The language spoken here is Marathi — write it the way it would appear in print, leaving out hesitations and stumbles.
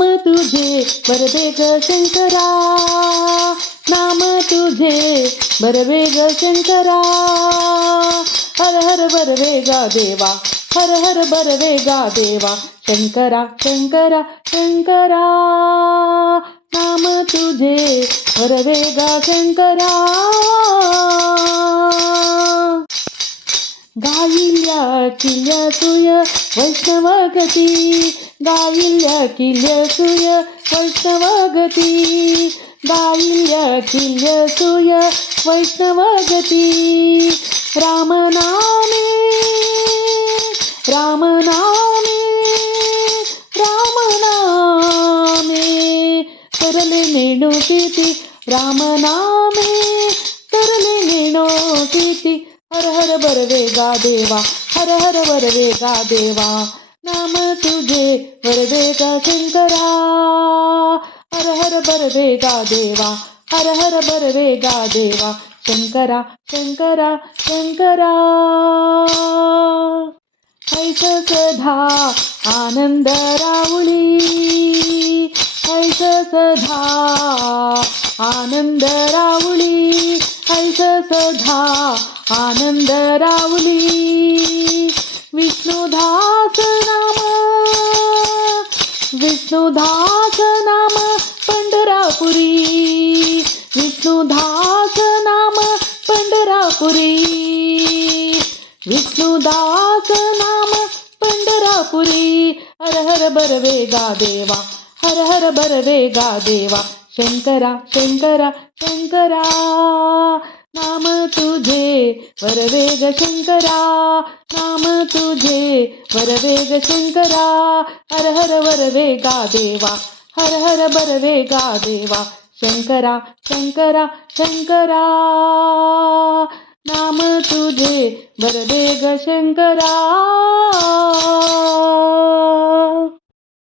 नाम तुझे बरवे ग शंकरा, नाम तुझे बरवे ग शंकरा. हर हर बरवे गा देवा, हर हर बरवे गा देवा. शंकरा शंकरा शंकरा, नाम तुझे बरवे गा शंकरा. गायिल्या किल्ल्या सुय वैष्णव गती, गायिल्या किल्ल्या सुय वैष्णव गती, गायिल्या किल्ल्या सुय वैष्णव गती. राम नामे राम नामे राम नामे तरले नेणो किती, राम नामे तरले नेणो किती. हर हर बरवे गा देवा, हर हर बरवे गा देवा. नाम तुझे बरवे गा शंकरा, हर हर बरवे गा देवा, हर हर बरवे गा देवा. शंकरा शंकरा शंकरा. ऐस सदा आनंद राहुली, ऐस सदा आनंद राहुली, ऐस सदा आनंद राहुली. विष्णुदास नाम, विष्णुदास नाम पंढरापुरी, विष्णुदास नाम पंढरापुरी, विष्णुदास नाम पंढरापुरी. हर हर बरवे गा देवा, हर हर बरवे गा देवा. शंकरा शंकरा शंकरा, नाम तुझे बरवे ग शंकरा, नाम तुझे बरवे ग शंकरा. हर हर बरवे गा देवा, हर हर बरवे गा देवा. शंकरा शंकरा शंकरा, नाम तुझे बरवे ग शंकरा.